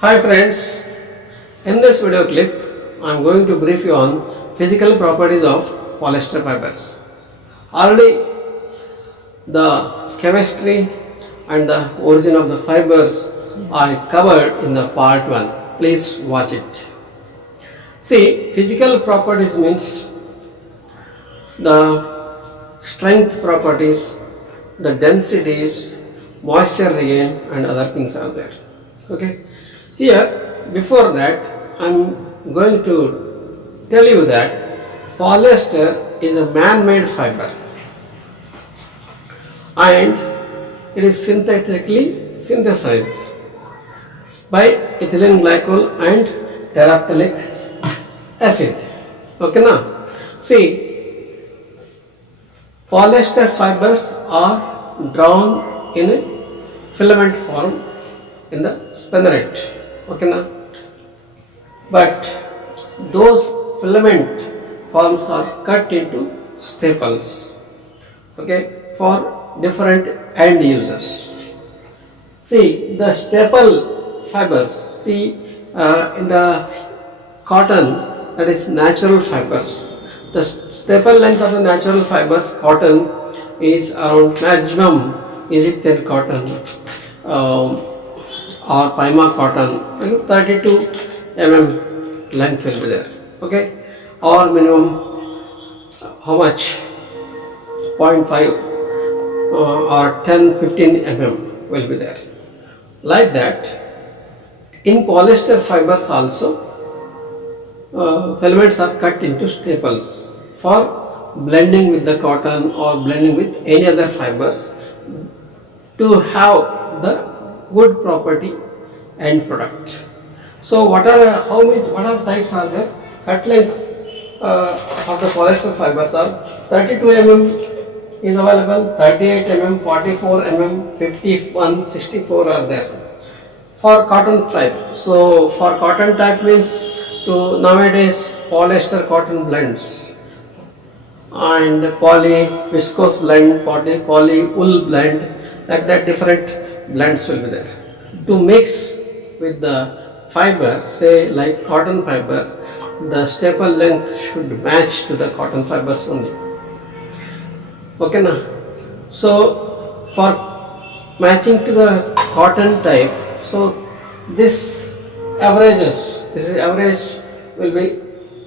Hi friends, in this video clip I am going to brief you on physical properties of polyester fibers. Already the chemistry and the origin of the fibers I covered in the part 1. Please watch it. See, physical properties means the strength properties, the densities, moisture regain and other things are there. Okay. Here, before that, I am going to tell you that polyester is a man-made fiber and it is synthetically synthesized by ethylene glycol and terephthalic acid. Okay, now see, polyester fibers are drawn in a filament form in the spinneret. Okay, now, but those filament forms are cut into staples, okay, for different end uses. See, the staple fibers, see, in the cotton, that is natural fibers, the staple length of the natural fibers cotton is around maximum Egyptian cotton or Paima cotton, 32 mm length will be there, okay, or minimum how much, 0.5 or 10-15 mm will be there. Like that, in polyester fibers also filaments are cut into staples for blending with the cotton or blending with any other fibers to have the good property end product. So what are types are there? Cut length of the polyester fibers are 32 mm is available, 38 mm, 44 mm, 51, 64 are there for cotton type. So for cotton type means to nowadays polyester cotton blends and poly viscose blend, poly wool blend, like that different blends will be there. To mix with the fiber, say like cotton fiber, the staple length should match to the cotton fibers only. Okay, now, so for matching to the cotton type, so this average will be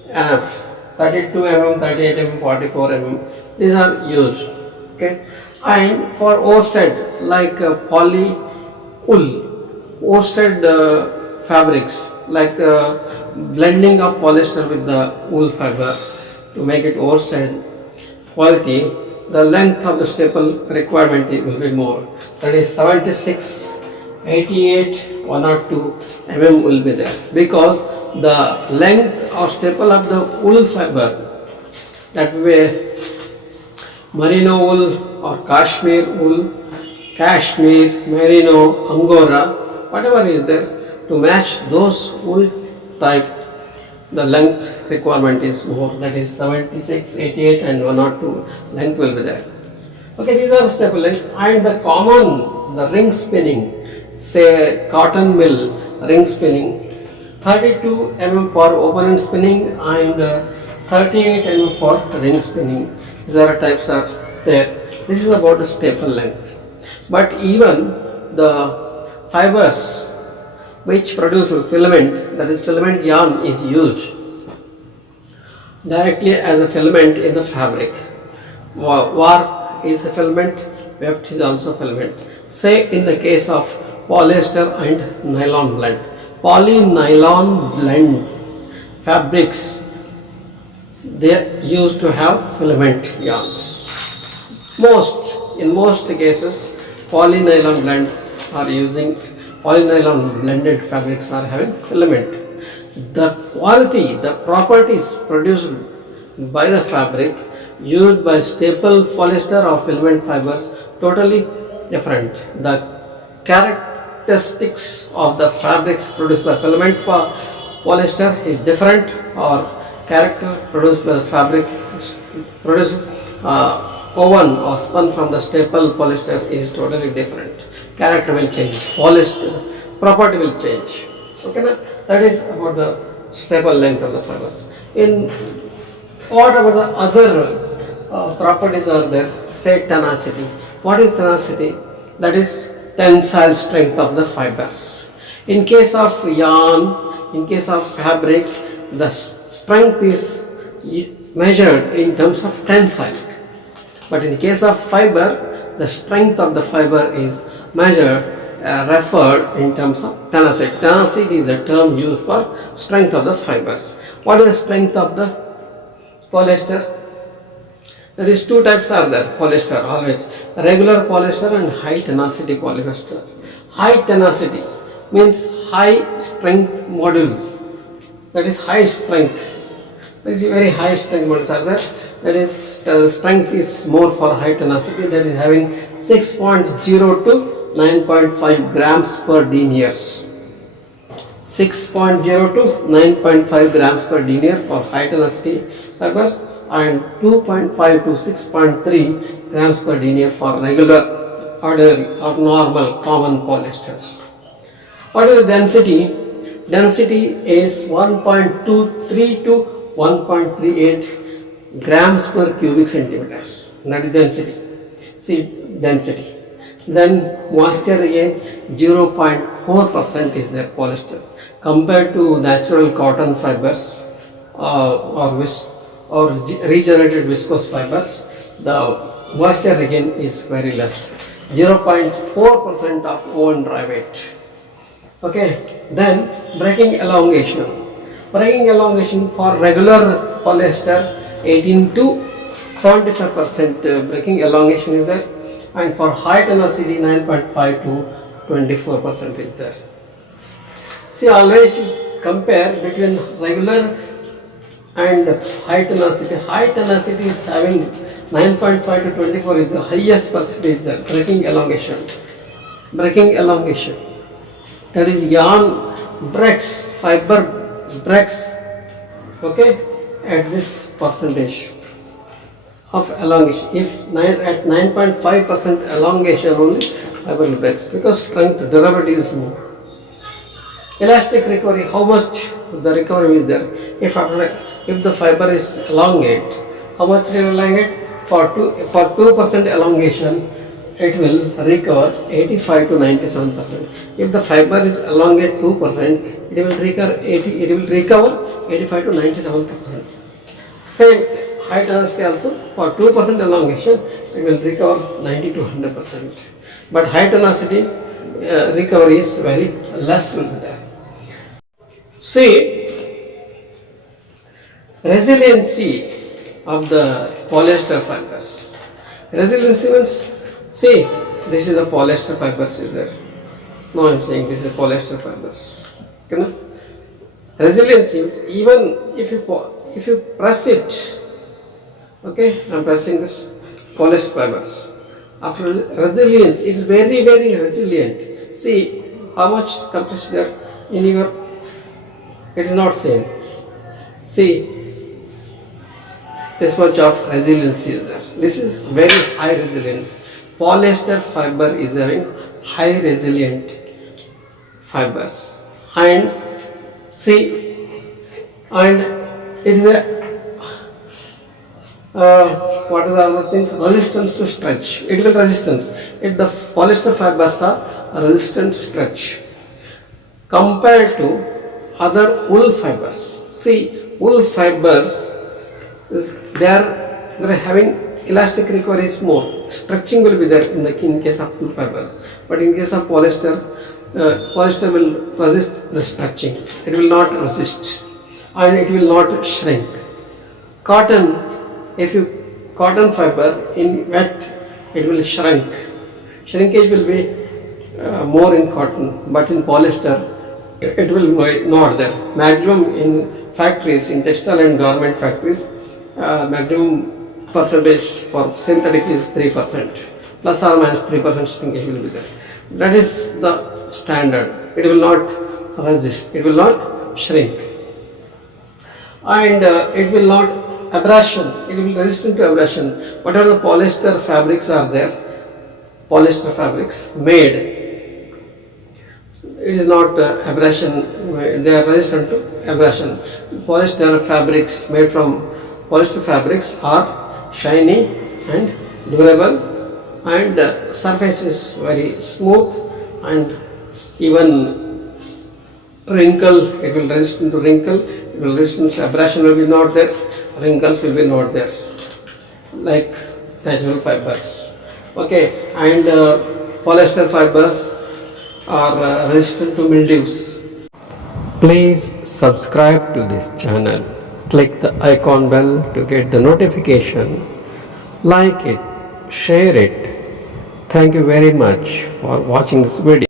enough, 32 mm, 38 mm, 44 mm, these are used, okay. And for worsted, like poly wool, worsted fabrics, like blending of polyester with the wool fiber to make it worsted quality, the length of the staple requirement will be more, that is 76, 88, 102 mm will be there, because the length or staple of the wool fiber, that way merino wool or cashmere wool, cashmere, merino, angora, whatever is there, to match those wool type, the length requirement is more, that is 76, 88 and 102 length will be there. Okay, these are staple length. And the common, the ring spinning, say cotton mill ring spinning, 32 mm for open end spinning and 38 mm for ring spinning. These are types are there. This is about the staple length. But even the fibers which produce filament, that is filament yarn, is used directly as a filament in the fabric. Warp is a filament, weft is also filament. Say in the case of polyester and nylon blend, poly-nylon blend fabrics, they used to have filament yarns. In most cases, poly-nylon blends are using, poly-nylon blended fabrics are having filament. The quality, the properties produced by the fabric used by staple polyester or filament fibers totally different. The characteristics of the fabrics produced by filament polyester is different, or character produced by the fabric produced woven or spun from the staple polyester is totally different. Character will change, polyester property will change. Okay, now that is about the staple length of the fibers. In what about the other properties are there? Say tenacity. What is tenacity? That is tensile strength of the fibers. In case of yarn, in case of fabric, the strength is measured in terms of tensile. But in case of fiber, the strength of the fiber is measured, referred in terms of tenacity. Tenacity is a term used for strength of the fibers. What is the strength of the polyester? There is two types are there, polyester always. Regular polyester and high tenacity polyester. High tenacity means high strength module. That is high strength. There is very high strength modules are there. That is strength is more for high tenacity, that is having 6.0 to 9.5 grams per denier. 6.0 to 9.5 grams per denier for high tenacity fibers and 2.5 to 6.3 grams per denier for regular, ordinary or normal common polyesters. What is the density? Density is 1.23 to 1.38 grams per cubic centimeters. That is density. See density. Then moisture again 0.4% is their polyester. Compared to natural cotton fibers or regenerated viscose fibers, the moisture again is very less. 0.4% of own dry weight. Okay. Then breaking elongation. Breaking elongation for regular polyester 18 to 75% breaking elongation is there, and for high tenacity 9.5 to 24% is there. See, always you compare between regular and high tenacity. High tenacity is having 9.5 to 24 is the highest percentage there. Breaking elongation. Breaking elongation. That is yarn breaks, fiber breaks, okay, at this percentage of elongation. If at 9.5% elongation only, fiber breaks because strength derivative is more. Elastic recovery, how much the recovery is there? If the fiber is elongate, how much it will elongate? For 2% elongation, it will recover 85 to 97%. If the fiber is elongate 2%, it will recover 85 to 97%. Same high tenacity also, for 2% elongation, it will recover 90 to 100%. But high tenacity recovery is very less will be there. See, resiliency of the polyester fibers. Resiliency means, see, this is the polyester fibers is there. Now I am saying this is polyester fibers. Okay, no? Resiliency, even if you press it, okay, I am pressing this polyester fibers. After resilience, it is very, very resilient. See how much compression there in your, it is not same. See, this much of resiliency is there. This is very high resilience. Polyester fiber is having high resilient fibers, and see, and it is a what are the other things? Resistance to stretch. It will resistance. The polyester fibers are resistant to stretch compared to other wool fibers. See, wool fibers they are having elastic recovery is more. Stretching will be there in case of wool fibers, but in case of polyester, polyester will resist the stretching. It will not resist, and it will not shrink. Cotton, cotton fiber in wet, it will shrink. Shrinkage will be more in cotton, but in polyester, it will not there. Maximum in factories, in textile and garment factories, maximum percentage for synthetic is 3%, plus or minus 3% shrinkage will be there. That is the standard. It will not resist, it will not shrink, and it will not abrasion, it will resistant to abrasion. Whatever the polyester fabrics are there, polyester fabrics made, it is not abrasion, they are resistant to abrasion. Polyester fabrics made from polyester fabrics are shiny and durable, and surface is very smooth, and even wrinkle, it will resist to wrinkle, it will resist to abrasion will be not there, wrinkles will be not there, like natural fibers. Okay, and polyester fibers are resistant to mildews. Please subscribe to this channel. Click the icon bell to get the notification. Like it, share it. Thank you very much for watching this video.